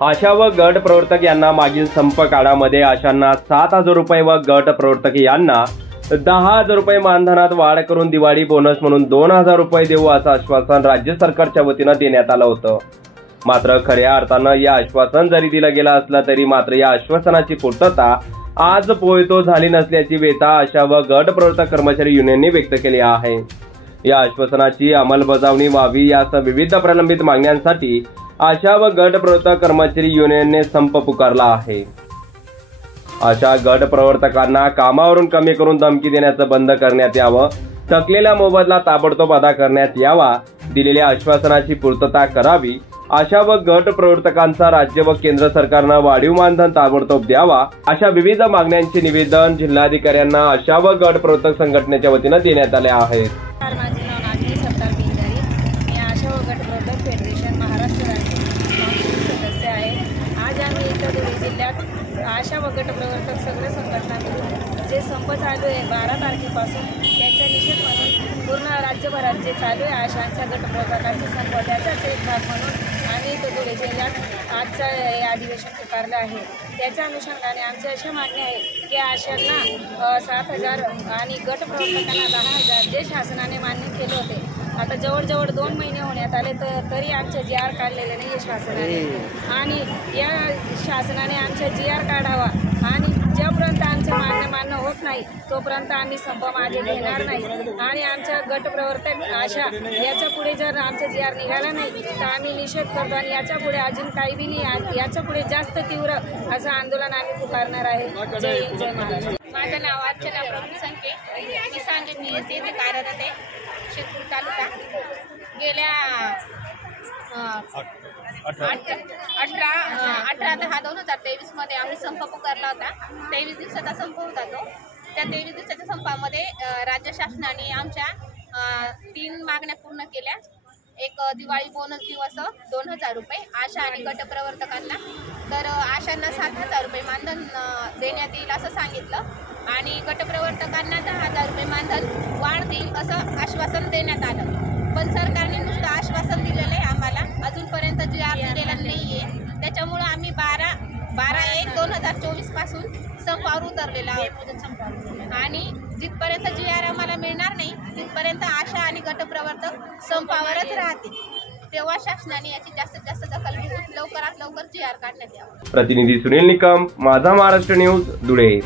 आशा व गट प्रवर्तक यांना मागील संप काळामध्ये आशांना 7,000 रुपये व गट प्रवर्तक यांना 10,000 रुपये मानधनात वाढ करून दिवाळी बोनस म्हणून 2,000 रुपये देऊ असं आश्वासन राज्य सरकारच्या वतीनं देण्यात आलं होतं। मात्र खऱ्या अर्थानं या आश्वासन जरी दिलं गेलं असलं तरी मात्र या आश्वासनाची पूर्तता आज पोयतो झाली नसल्याची व्यथा आशा व गट प्रवर्तक कर्मचारी युनियनने व्यक्त केली आहे। या आश्वासनाची अंमलबजावणी व्हावी यासह विविध प्रलंबित मागण्यांसाठी आशा व गट प्रवर्तक कर्मचारी युनियनने संप पुकारला आहे। अशा गट प्रवर्तकांना कामावरून कमी करून धमकी देण्याचं बंद करण्यात यावं, थकलेला मोबदला ताबडतोब अदा करण्यात यावा, दिलेल्या आश्वासनाची पूर्तता करावी, आशा व गट प्रवर्तकांचा राज्य व केंद्र सरकारनं वाढीव मानधन ताबडतोब द्यावा अशा विविध मागण्यांचे निवेदन जिल्हाधिकाऱ्यांना आशा व गट प्रवर्तक संघटनेच्या वतीनं देण्यात आले आहे। सदस्य आहे। आज आम्ही इतर जिल्ह्यात आशा व गट प्रवर्तक सगळ्या संघटनांकडून जे संप चालू आहे 12 तारखेपासून त्याचा निषेध म्हणून पूर्ण राज्यभरात जे चालू आहे आशांच्या गट प्रवर्तकांचे संप त्याचाच एक भाग म्हणून आम्ही धुळे जिल्ह्यात आजचं हे अधिवेशन पुकारलं आहे। त्याच्या अनुषंगाने आमच्या अशा मागण्या आहे की आशांना 7,000 आणि गट प्रवर्तकांना 10,000 जे शासनाने मान्य केले होते, आता जवळजवळ 2 महिने होण्यात आले तरी आमचे GR काढलेले नाही शासनाने आणि या शासनाने आमच्या GR काढावा आणि ज्यापर्यंत आमच्या मागण्या मान्य होत नाही तोपर्यंत आम्ही संप मागे घेणार नाही आणि आमच्या गट प्रवर्तक आशा याच्या पुढे जर आमचा GR निघाला नाही तर आम्ही निषेध करतो आणि याच्या पुढे अजून काही बी नाही, याच्या पुढे जास्त तीव्र असं आंदोलन आम्ही पुकारणार आहे। जय हिंद, जय महाराष्ट्र। माझं नाव अर्चना प्रभू संके, मी सांगेन मी येथे कार्यरत आहे शिरपूर तालुका। गेल्या 2023 मध्ये आम्ही संप पुकारला होता। 23 दिवसाचा संप होता तो। त्या 23 दिवसाच्या संपामध्ये राज्य शासनाने आमच्या 3 मागण्या पूर्ण केल्या। एक दिवाळी बोनस दिवस 2,000 रुपये आशा आणि गट प्रवर्तकांना, तर आशांना 7,000 रुपये मानधन देण्यात येईल असं सांगितलं आणि गट प्रवर्तकांना 10,000 रुपये मानधन वाढ देईल असं आश्वासन देण्यात आलं। पण सरकारने नुसतं आश्वासन दिलेलं आहे, आम्हाला अजूनपर्यंत GR दिलेला नाही आहे। त्याच्यामुळं आम्ही 12/1/2024 पासून संपावर उतरलेला आहोत आणि जिथपर्यंत GR आम्हाला मिळणार नाही तिथपर्यंत आशा आणि गट प्रवर्तक संपावरच राहतील। तेव्हा शासनाने याची जास्तीत जास्त दखल घेऊन लवकरात लवकर GR काढण्यात यावं। प्रतिनिधी सुनील निकम, माझा महाराष्ट्र न्यूज, धुळे।